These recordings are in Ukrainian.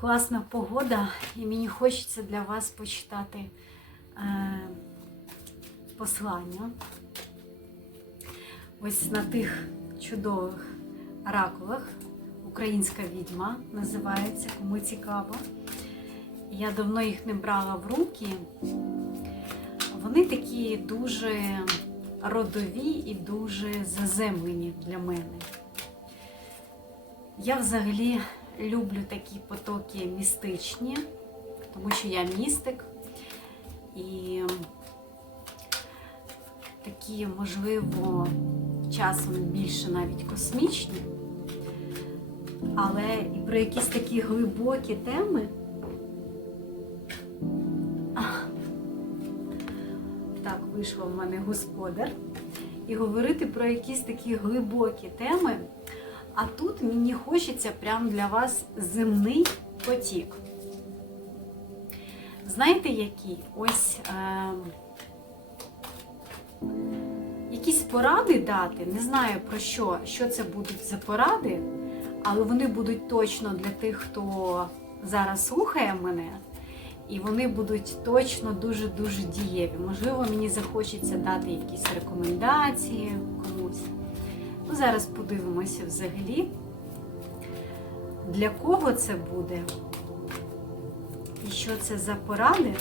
Класна погода, і мені хочеться для вас почитати е, послання. Ось на тих чудових оракулах. Українська відьма називається, кому цікаво. Я давно їх не брала в руки. Вони такі дуже родові і дуже заземлені для мене. Я взагалі люблю такі потоки містичні, тому що я містик. І такі, можливо, часом більше навіть космічні. Але і про якісь такі глибокі теми. Так, вийшов в мене господар. І говорити про якісь такі глибокі теми. А тут мені хочеться прямо для вас земний потік. Знаєте, які? Ось е, якісь поради дати. Не знаю про що, що це будуть за поради, але вони будуть точно для тих, хто зараз слухає мене. І вони будуть точно дуже-дуже дієві. Можливо, мені захочеться дати якісь рекомендації комусь. Ну, Зараз подивимося взагалі, для кого це буде і що це за поради.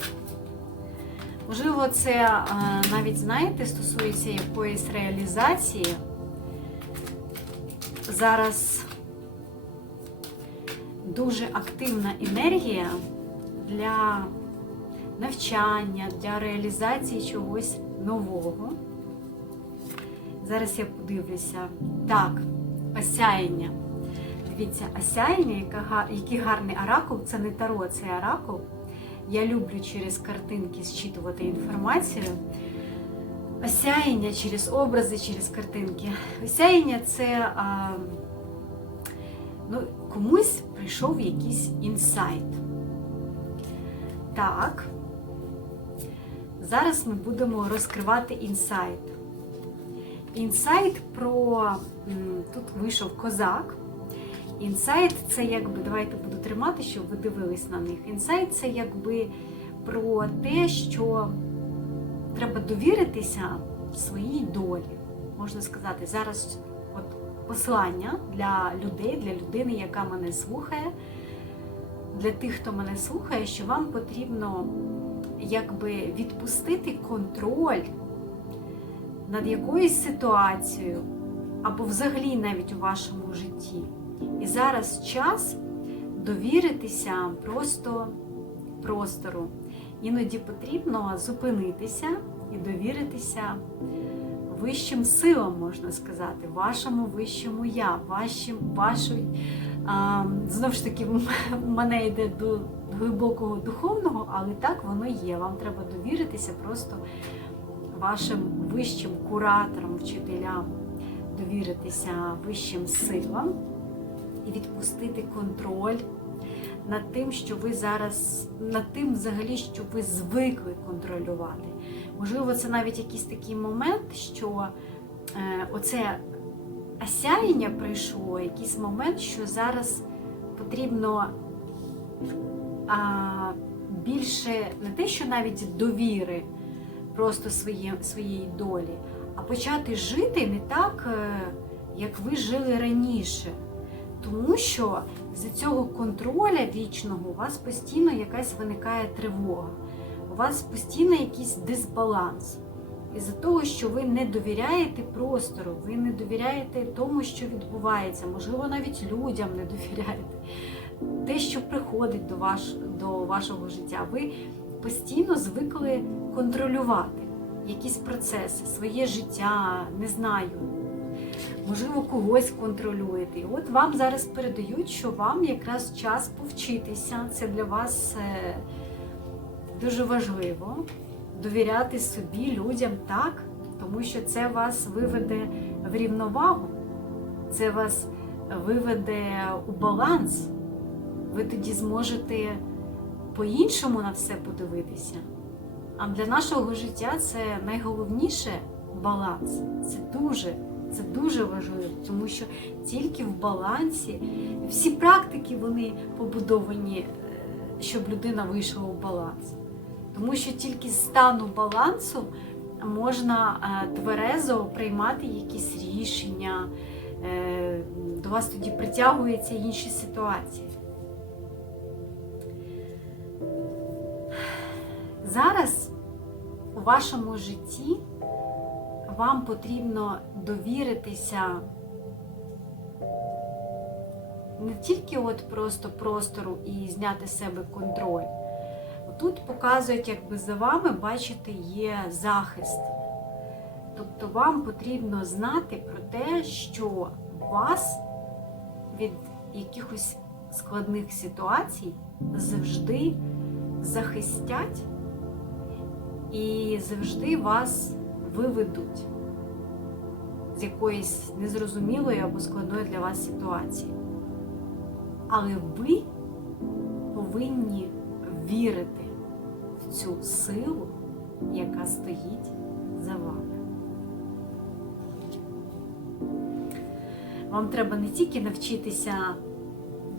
Можливо, це е, навіть, знаєте, стосується якоїсь реалізації. Зараз дуже активна енергія для навчання, для реалізації чогось нового. Зараз я подивлюся. Так, осяяння. Дивіться, осяяння, який гарний оракул, це не таро, це оракул. Я люблю через картинки зчитувати інформацію. Осяяння через образи, через картинки. Осяяння це а, ну, комусь прийшов якийсь інсайт. Так, зараз ми будемо розкривати інсайт. Інсайт про тут вийшов козак. Інсайт це якби, давайте буду тримати, щоб ви дивились на них. Інсайт це якби про те, що треба довіритися своїй долі. Можна сказати, зараз от послання для людей, для людини, яка мене слухає, для тих, хто мене слухає, що вам потрібно якби відпустити контроль над якоюсь ситуацією, або взагалі навіть у вашому житті. І зараз час довіритися просто простору. Іноді потрібно зупинитися і довіритися вищим силам, можна сказати, вашому вищому я, вашим, вашої. А, знову ж таки, в мене йде до глибокого духовного, але так воно є. Вам треба довіритися просто вашим вищим кураторам, вчителям, довіритися вищим силам і відпустити контроль над тим, що ви зараз, над тим, взагалі, що ви звикли контролювати. Можливо, це навіть якийсь такий момент, що е, оце осяяння прийшло, якийсь момент, що зараз потрібно а, більше не те, що навіть довіри просто своє, своєї долі, а почати жити не так, е, як ви жили раніше. Тому що з цього контроля вічного у вас постійно якась виникає тривога, у вас постійно якийсь дисбаланс. Із-за того, що ви не довіряєте простору, ви не довіряєте тому, що відбувається, можливо, навіть людям не довіряєте. Те, що приходить до, ваш, до вашого життя, ви постійно звикли контролювати якісь процеси, своє життя, не знаю. Можливо, когось контролюєте. І от вам зараз передають, що вам якраз час повчитися. Це для вас е, дуже важливо довіряти собі, людям так, тому що це вас виведе в рівновагу, це вас виведе у баланс. Ви тоді зможете по-іншому на все подивитися. А для нашого життя це найголовніше баланс. Це дуже Це дуже важливо, тому що тільки в балансі всі практики вони побудовані, е, щоб людина вийшла у баланс. Тому що тільки з стану балансу можна е, тверезо приймати якісь рішення, е, до вас тоді притягуються інші ситуації. Зараз у вашому житті вам потрібно довіритися не тільки от просто простору і зняти з себе контроль. Тут показують, якби за вами, бачите, є захист. Тобто вам потрібно знати про те, що вас від якихось складних ситуацій завжди захистять і завжди вас виведуть з якоїсь незрозумілої або складної для вас ситуації. Але ви повинні вірити в цю силу, яка стоїть за вами. Вам треба не тільки навчитися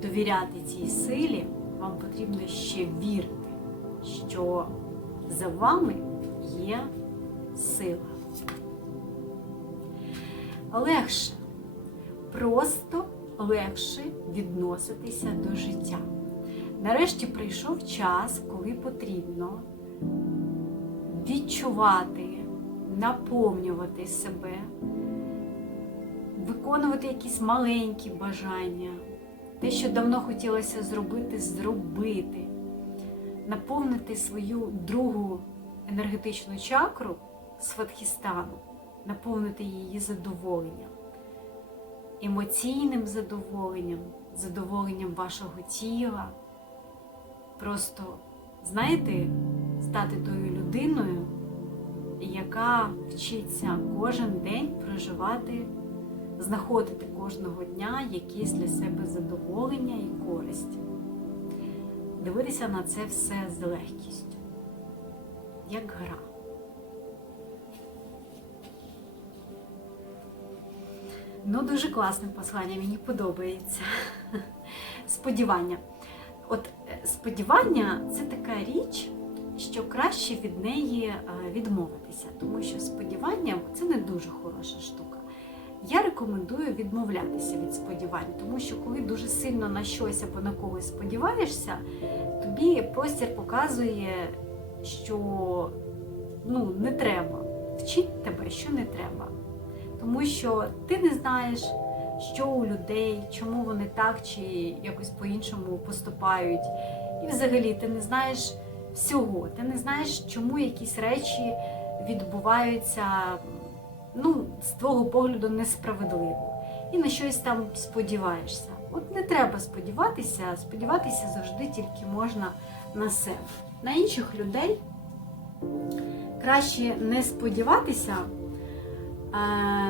довіряти цій силі, вам потрібно ще вірити, що за вами є сила. Легше, просто легше відноситися до життя. Нарешті прийшов час, коли потрібно відчувати, наповнювати себе, виконувати якісь маленькі бажання, те, що давно хотілося зробити, зробити, наповнити свою другу енергетичну чакру сватхістану, наповнити її задоволенням, емоційним задоволенням, задоволенням вашого тіла. Просто, знаєте, стати тою людиною, яка вчиться кожен день проживати, знаходити кожного дня якісь для себе задоволення і користь. Дивитися на це все з легкістю, як гра. Ну, дуже класне послання, мені подобається. Сподівання. От е, сподівання це така річ, що краще від неї е, відмовитися, тому що сподівання це не дуже хороша штука. Я рекомендую відмовлятися від сподівань, тому що коли дуже сильно на щось або на когось сподіваєшся, тобі простір показує, що ну, не треба. Вчить тебе, що не треба. Тому що ти не знаєш, що у людей, чому вони так чи якось по-іншому поступають. І взагалі ти не знаєш всього, ти не знаєш, чому якісь речі відбуваються ну, з твого погляду несправедливо. І на щось там сподіваєшся. От не треба сподіватися, сподіватися завжди тільки можна на себе. На інших людей краще не сподіватися,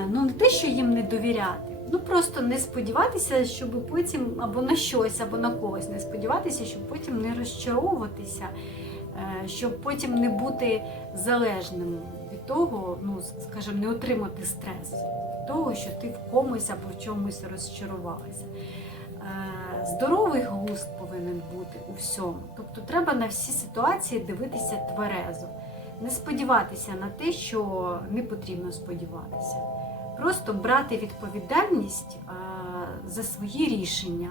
ну не те, що їм не довіряти. Ну просто не сподіватися, щоб потім або на щось, або на когось не сподіватися, щоб потім не розчаровуватися, е, щоб потім не бути залежним від того, ну скажімо, не отримати стрес від того, що ти в комусь або в чомусь розчарувалася. Е, Здоровий глузд повинен бути у всьому. Тобто треба на всі ситуації дивитися тверезо, не сподіватися на те, що не потрібно сподіватися просто брати відповідальність е, за свої рішення,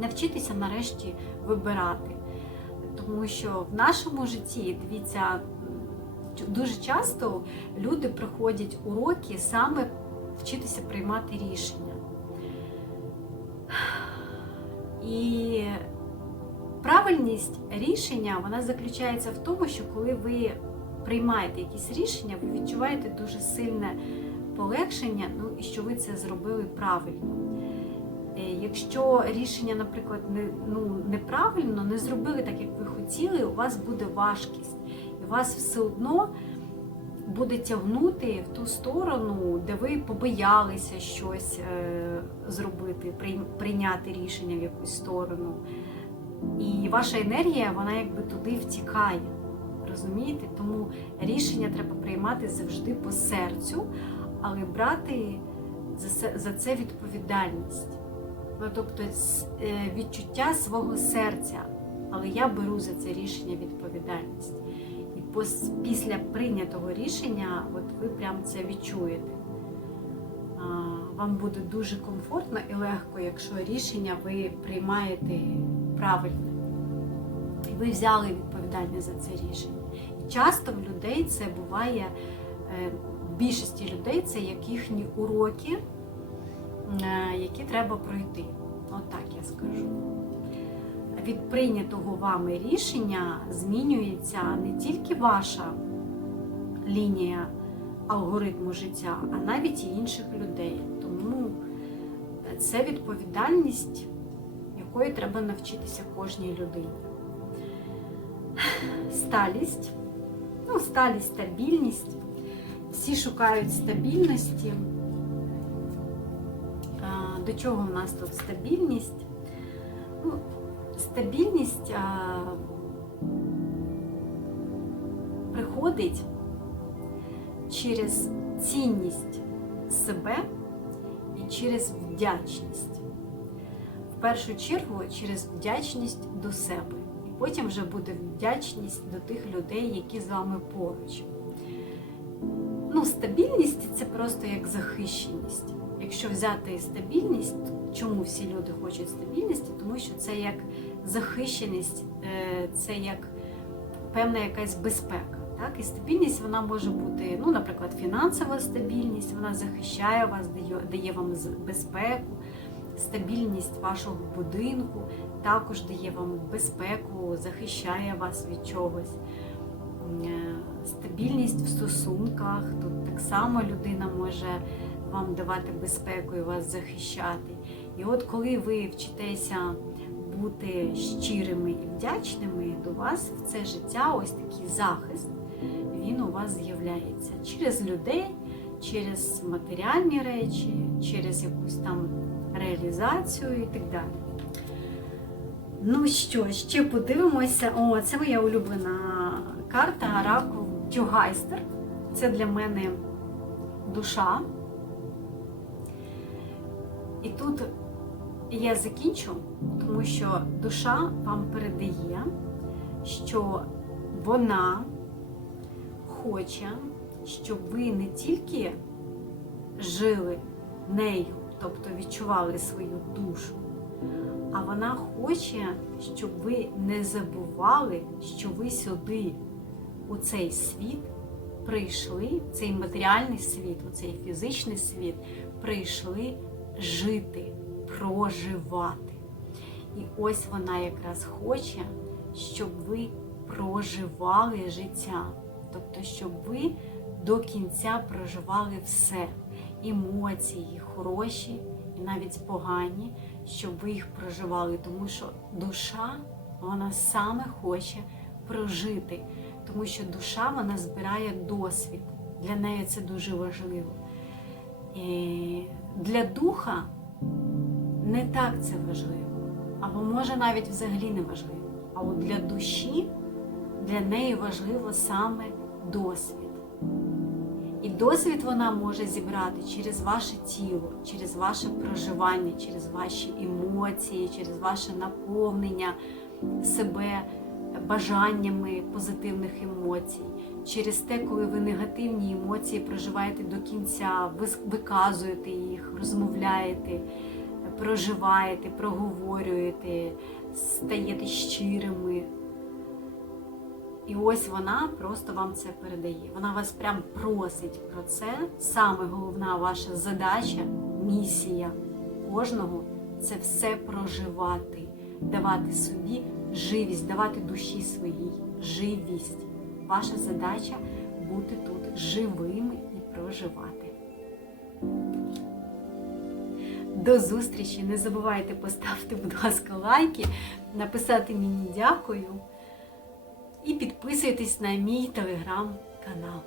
навчитися нарешті вибирати. Тому що в нашому житті, дивіться, дуже часто люди проходять уроки саме вчитися приймати рішення. І правильність рішення вона заключається в тому, що коли ви приймаєте якісь рішення, ви відчуваєте дуже сильне полегшення, ну і що ви це зробили правильно. Якщо рішення, наприклад, не, ну, неправильно, не зробили так, як ви хотіли, у вас буде важкість. Вас все одно буде тягнути в ту сторону, де ви побоялися щось е, зробити, прийняти рішення в якусь сторону. І ваша енергія, вона якби туди втікає. Розумієте? Тому рішення треба приймати завжди по серцю, але брати за це відповідальність. Ну, тобто е, відчуття свого серця, але я беру за це рішення відповідальність. Після прийнятого рішення, от ви прям це відчуєте. Вам буде дуже комфортно і легко, якщо рішення ви приймаєте правильно. І ви взяли відповідальність за це рішення. І часто в людей це буває, е, в більшості людей це як їхні уроки, е, які треба пройти. Отак я скажу. Від прийнятого вами рішення змінюється не тільки ваша лінія алгоритму життя, а навіть і інших людей. Тому це відповідальність, якої треба навчитися кожній людині. Сталість. Ну, сталість, стабільність. Всі шукають стабільності. До чого в нас тут стабільність? Ну, стабільність приходить через цінність себе і через вдячність. В першу чергу через вдячність до себе. І потім вже буде вдячність до тих людей, які з вами поруч. Ну, стабільність це просто як захищеність. Якщо взяти стабільність, чому всі люди хочуть стабільності? Тому що це як захищеність, е, це як певна якась безпека. Так? І стабільність вона може бути, ну, наприклад, фінансова стабільність, вона захищає вас, дає, дає вам безпеку, стабільність вашого будинку також дає вам безпеку, захищає вас від чогось. Е, Стабільність в стосунках, тут так само людина може вам давати безпеку і вас захищати. І от коли ви вчитеся бути щирими і вдячними, до вас в це життя ось такий захист, він у вас з'являється через людей, через матеріальні речі, через якусь там реалізацію і так далі. Ну що, ще подивимося. О, це моя улюблена карта Раку Тюгайстер. Це для мене душа. І тут я закінчу, тому що душа вам передає, що вона хоче, щоб ви не тільки жили нею, тобто відчували свою душу, а вона хоче, щоб ви не забували, що ви сюди, у цей світ, прийшли, цей матеріальний світ, у цей фізичний світ, прийшли жити, проживати. І ось вона якраз хоче, щоб ви проживали життя. Тобто, щоб ви до кінця проживали все. Емоції, хороші і навіть погані, щоб ви їх проживали. Тому що душа, вона саме хоче прожити. Тому що душа вона збирає досвід. Для неї це дуже важливо. І для духа не так це важливо. Або може навіть взагалі не важливо. А от для душі для неї важливо саме досвід. І досвід вона може зібрати через ваше тіло, через ваше проживання, через ваші емоції, через ваше наповнення себе бажаннями позитивних емоцій, через те, коли ви негативні емоції проживаєте до кінця, ви виказуєте їх, розмовляєте, проживаєте, проговорюєте, стаєте щирими. І ось вона просто вам це передає. Вона вас прям просить про це. Саме головна ваша задача, місія кожного це все проживати, давати собі живість, давати душі своїй живість. Ваша задача бути тут живими і проживати. До зустрічі! Не забувайте поставити, будь ласка, лайки, написати мені дякую і підписуйтесь на мій телеграм-канал.